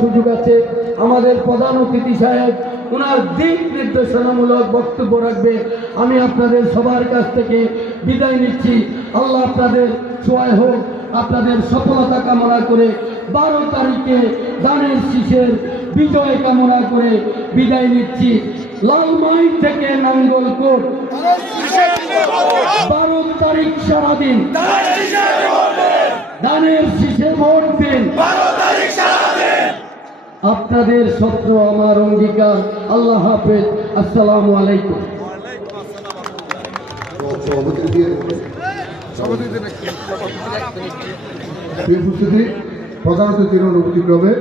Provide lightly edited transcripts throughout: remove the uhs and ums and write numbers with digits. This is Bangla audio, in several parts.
সুযোগ আছে। আমাদের প্রধান অতিথি সাহেব ওনার দিক নির্দেশনামূলক বক্তব্য রাখবে। আমি আপনাদের সবার কাছ থেকে বিদায় নিচ্ছি। আল্লাহ আপনাদের সহায় হোক। আপনাদের সফলতা কামনা করে 12 তারিখে ধানের শীষের বিজয় কামনা করে বিদায় নিচ্ছি। লালমাই থেকে নাঙ্গলকোট 12 তারিখ সারাদিন ধানের শীষে ভোট দিন। আপনাদের স্বপ্ন আমার অঙ্গীকার। আল্লাহ হাফেজ। আসসালামু আলাইকুম। প্রধান অতিথির অনুভূতিক্রমে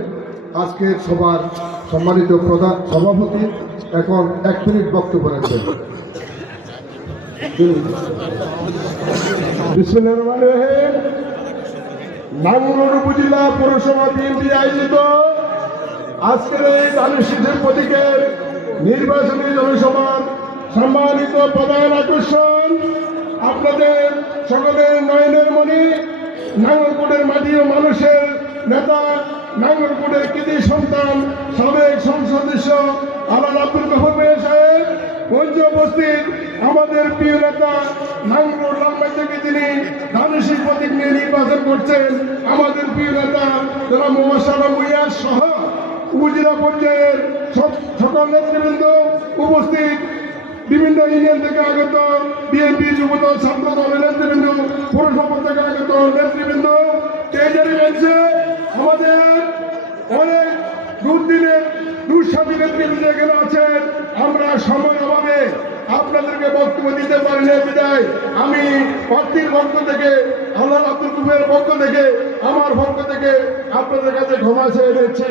আজকের সভার সম্মানিত প্রধান সভাপতি এখন 1 মিনিট বক্তব্য রাখবেন। বিসমিল্লাহির রহমানির রহিম। নাঙ্গলকোট উপজেলা পৌরসভা বিএনপি আয়োজিত আজকের এই ধানের শীষের প্রতীকের নির্বাচনী জনসভার সম্মানিত প্রধান আকর্ষণ আপনাদের সকলের নয়নের মণি, নাঙ্গলকোটের মাটি ও মানুষের নেতা, নাঙ্গলকোটের কৃতি সন্তান, সাবেক সংসদ সদস্য আলাল আব্দুল গফর মিয়া সাহেব, মঞ্চে উপস্থিত আমাদের প্রিয় নেতা নাঙ্গলকোট লালমাই থেকে যিনি ধানের শীষ প্রতীক নিয়ে নির্বাচন করছেন, আমাদের প্রিয় নেতা যারা মোহাম্মদ ভূঁইয়া সহ উপজেলা পর্যায়ের সকল নেতৃবৃন্দ উপস্থিত, বিভিন্ন ইউনিয়ন থেকে আগত বিএনপি যুবদল ছাত্র দলের নেতৃবৃন্দ, পৌরসভা থেকে আগত নেতৃবৃন্দ, ট্রেজারি বেঞ্চে আমাদের অনেক দুর্দিনের দুঃসাথী নেতৃবৃন্দ এখানে আছেন। আমরা সময় অভাবে আপনাদেরকে বক্তব্য দিতে পারি না বিদায় আমি প্রার্থীর পক্ষ থেকে, আল্লাহ আব্দুল কুবের পক্ষ থেকে, আমার পক্ষ থেকে আপনাদের কাছে ক্ষমা চেয়ে নিচ্ছি।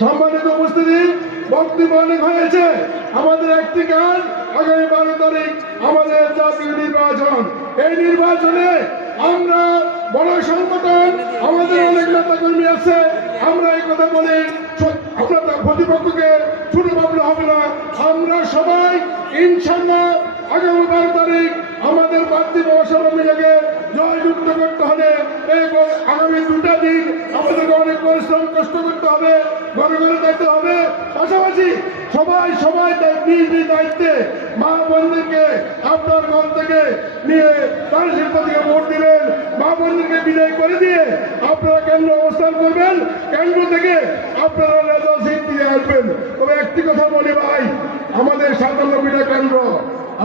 সম্মানিত উপস্থিতি, বক্তব্য অনেক হয়েছে। আমাদের একটি কাজ, আগামী 12 তারিখ আমাদের জাতীয় নির্বাচন। এই নির্বাচনে আমরা বড় সংগঠন, আমাদের অনেক নেতা কর্মী আছে। আমরা এই কথা বলি, আপনার প্রতিপক্ষকে ছোট ভাবলে হবে না। আমরা সবাই ইনশাল্লাহ আগামী 12 তারিখ আমাদের প্রার্থী মহাসভা মিলে জয়যুক্ত করতে হবে। এই আগামী 2টা দিন আমাদেরকে অনেক পরিশ্রম কষ্ট করতে হবে, ঘরে ঘরে যেতে হবে। পাশাপাশি সবাই নিজ নিজ দায়িত্বে মা বোনদেরকে আপনার ঘর থেকে নিয়ে তার শিল্প থেকে ভোট দিবেন। মা বোনদেরকে বিদায় করে দিয়ে আপনারা কেন্দ্র অবস্থান করবেন। কেন্দ্র থেকে আপনারা নেতা সিট দিয়ে আসবেন। তবে একটি কথা বলি ভাই, আমাদের 97টা কেন্দ্র,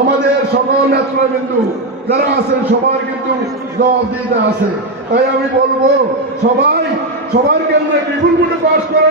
আমাদের সকল নেতৃবৃন্দু যারা আছেন সবার কিন্তু জবাবদিহিতা আছে। তাই আমি বলবো সবার কেন্দ্রে বিপুল ভোটে পাস করা